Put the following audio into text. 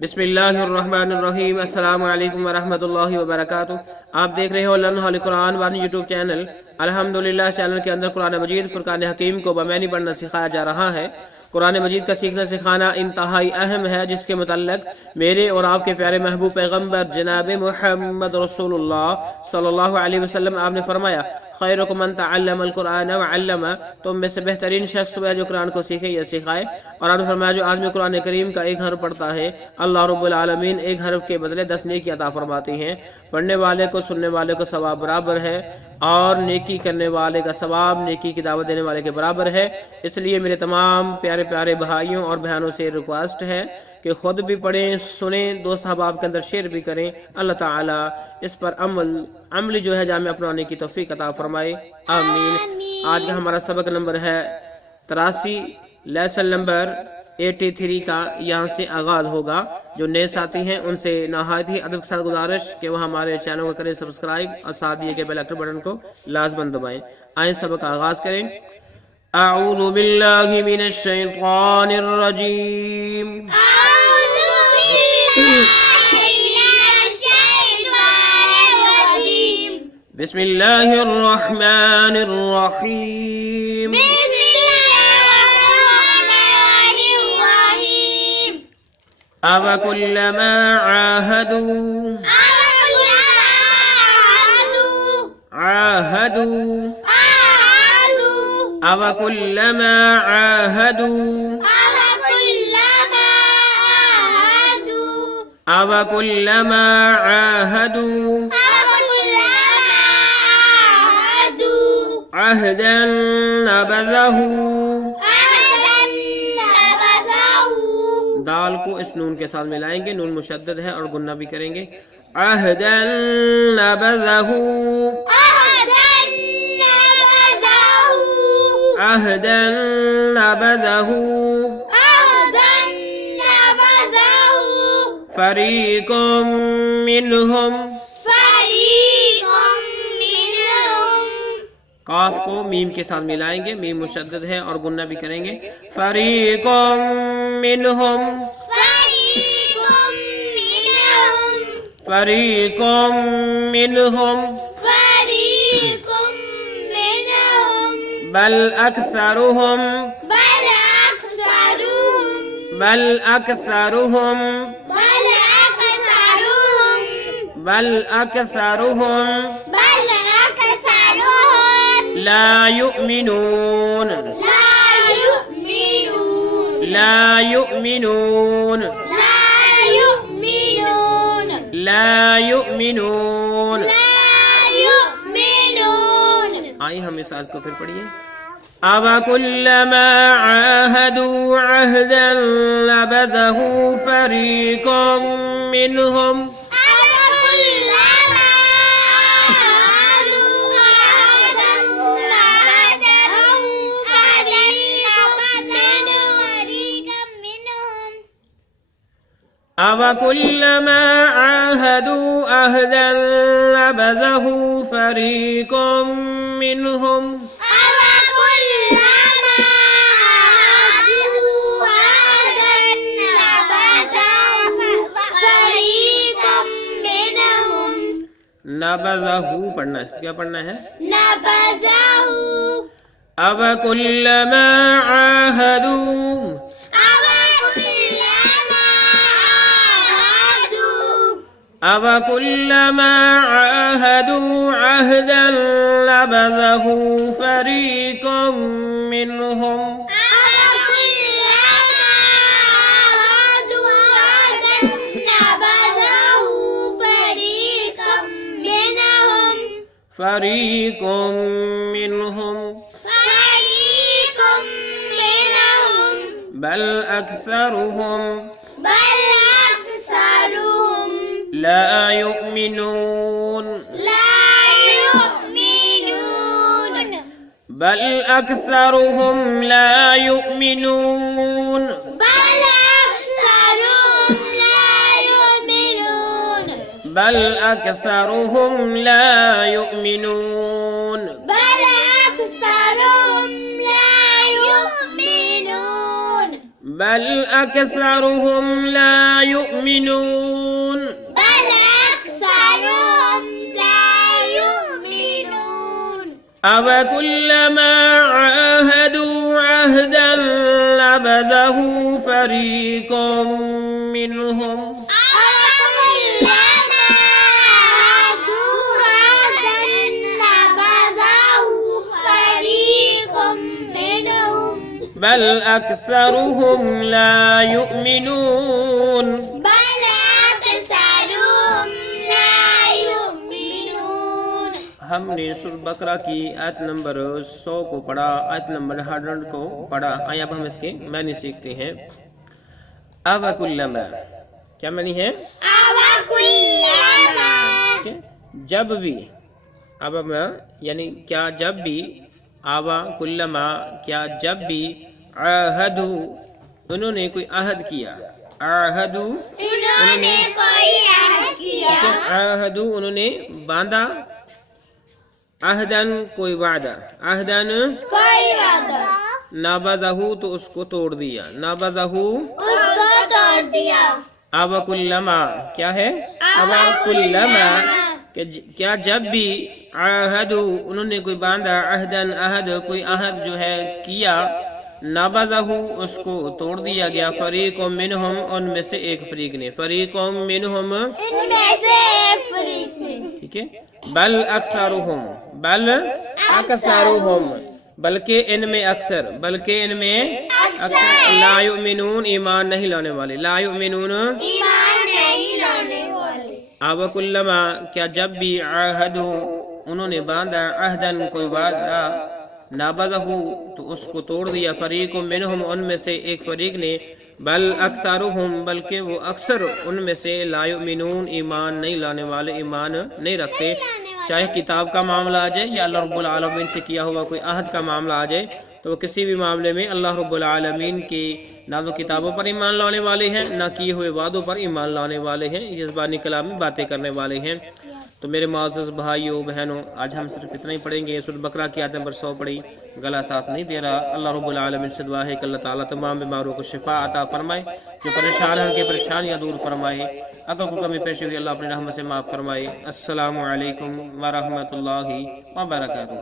बिस्मिल्लाहिर्रहमानिर्रहीम। अस्सलामु अलैकुम वरहमतुल्लाहि वबरकातुह। आप देख रहे हो होए कुरान वाली यूट्यूब चैनल। अल्हम्दुलिल्लाह चैनल के अंदर कुरान मजीद फुरकान हकीम को बमैनी पढ़ना सिखाया जा रहा है। कुरान मजीद का सीखना सिखाना इंतहाई अहम है, जिसके मुतल्लक मेरे और आपके प्यारे महबूब पैगम्बर जनाब मुहम्मद रसूलुल्लाह सल्लल्लाहु अलैहि वसल्लम आपने फरमाया, खैरुकुम मन तअल्लमल कुरान व अल्लमा, तुम में से बेहतरीन शख्स वह जो कुरान को सीखे या सिखाए। और आपने फरमाया, जो आदमी कुरान करीम का एक हर्फ पढ़ता है, अल्लाह रब्बुल आलमीन एक हर्फ के बदले 10 नेकी अता फरमाते हैं। पढ़ने वाले को सुनने वाले को सवाब बराबर है, और नेकी करने वाले का सवाब नेकी की दावत देने वाले के बराबर है। इसलिए मेरे तमाम प्यारे प्यारे भाइयों और बहनों से रिक्वेस्ट है कि खुद भी पढ़ें, सुनें, दोस्त अहबाब के अंदर शेयर भी करें। अल्लाह ताला इस पर अमल जो है जामे अपनाने की तौफीक अता फरमाए, आमीन। आज का हमारा सबक नंबर है 83, लेसन नंबर 83 का यहाँ से आगाज होगा। जो नए साथी हैं उनसे नहायत ही अदब के साथ गुजारिश कि वह हमारे चैनल को करें सब्सक्राइब और साथ दिए के बेल आइकन बटन को लाजमन दबाएं। आए सबक का आगाज करें। अऊज़ु बिल्लाहि मिनश शैतानिर रजीम। बिस्मिल्लाहिर रहमानिर रहीम। अब कुल्लमा आहदू अब कुल्लमा आहदू अब कुल्लमा आहदू अहदन नबज़हू। दाल को इस नून के साथ मिलाएंगे, नून मुशद्दद है और गुन्ना भी करेंगे। अहदन नबज़हू अहदन नबज़हू फरीक़ुम मिनहुम। काफ को मीम के साथ मिलाएंगे, मीम मुशद्दद है और गुन्ना भी करेंगे। फरीक़ुम मिनहुम फरीक़ुम मिनहुम बल अक्सरुहुम बल अक्सरुहुम बल अक्सरुहुम ला युमिनून ला युमिनून ला युमिनून। आइए हम इस आयत को फिर पढ़िए। अब कुल्लमा आहदू अहदन नबज़हू फरीक़ुम मिनहुम अब कुल्लमा आहदू अहदन नबज़हू फरीक़ुम मिनहुम नबज़हू पढ़ना है। क्या पढ़ना है? नबज़हू। अब कुल्लमा आहदू अब कुल्लमा आहदू अहदन नबज़हू फरीक़ुम मिनहुम फरीक़ुम मिनहुम बल अक्सरुहुम ला युमिनून बल अक्सरुहुम ला युमिनून बल अक्सरुहुम ला युमिनून बल अक्सरुहुम ला युमिनून يؤمنون بل أكثرهم لا يؤمنون أَوَكُلَّمَا عَاهَدُوا عَهْدًا نَبَذَهُ فَرِيقٌ مِّنْهُمْ بل أكثرهم لا يؤمنون ہم نے سورہ بقرہ کی آیت نمبر 100 کو پڑھا، آیت نمبر 100 کو پڑھا. آئیے اب ہم اس کے معنی سیکھتے ہیں. أَوَكُلَّمَا کیا معنی ہے؟ جب بھی، اب یعنی کیا جب بھی، آوا کلما کیا جب بھی، عہدو انہوں نے کوئی عہد کیا، عہدو انہوں نے کوئی عہد کیا، عہدو انہوں نے باندھا، عہدن کوئی وعدہ، عہدن کوئی وعدہ، نابذہو تو اس کو توڑ دیا، نابذہو اس کو توڑ دیا. آوا کلما کیا ہے؟ آوا کلما کیا جب بھی، عہدو انہوں نے کوئی باندھا، عہدن عہد کوئی عہد جو ہے کیا، نابذہو اس کو توڑ دیا گیا، فریق منہم ان میں سے ایک فریق نے، فریق منہم ان میں سے ایک فریق نے. ٹھیک ہے. بل اکثرہم، بل اکثرہم بلکہ ان میں اکثر، بلکہ ان میں اکثر، لا یؤمنون ایمان نہیں لانے والے، لا یؤمنون ایمان نہیں لانے والے. آوَكُلَّمَا کیا جب بھی، عَاهَدُوا انہوں نے باندھا، عہدن کوئی وعدہ، نابذہو تو اس کو توڑ دیا، فریق منہم ان میں سے ایک فریق نے، بل اکثرہم بلکہ وہ اکثر ان میں سے، لا یؤمنون ایمان نہیں لانے والے، ایمان نہیں رکھتے. چاہے کتاب کا معاملہ آ جائے یا اللہ رب العالمین سے کیا ہوا کوئی عہد کا معاملہ آ جائے، تو وہ کسی بھی معاملے میں اللہ رب العالمین کی نہ تو کتابوں پر ایمان لانے والے ہیں، نہ کیے ہوئے وعدوں پر ایمان لانے والے ہیں، یہ زبانی کلام میں باتیں کرنے والے ہیں. تو میرے معزز بھائیوں بہنوں، آج ہم صرف اتنا ہی پڑھیں گے. سورہ بقرہ کی آیت نمبر 100 پڑھی، گلا ساتھ نہیں دے رہا. اللہ رب العالمین سے دعا ہے کہ اللہ تعالیٰ تمام بیماروں کو شفا عطا فرمائے، جو پریشان ہیں ان کی پریشانیاں دور فرمائے، اگر کوئی کمی پیشی ہوئی اللہ اپنی رحمت سے معاف فرمائے. السلام علیکم ورحمۃ اللہ وبرکاتہ.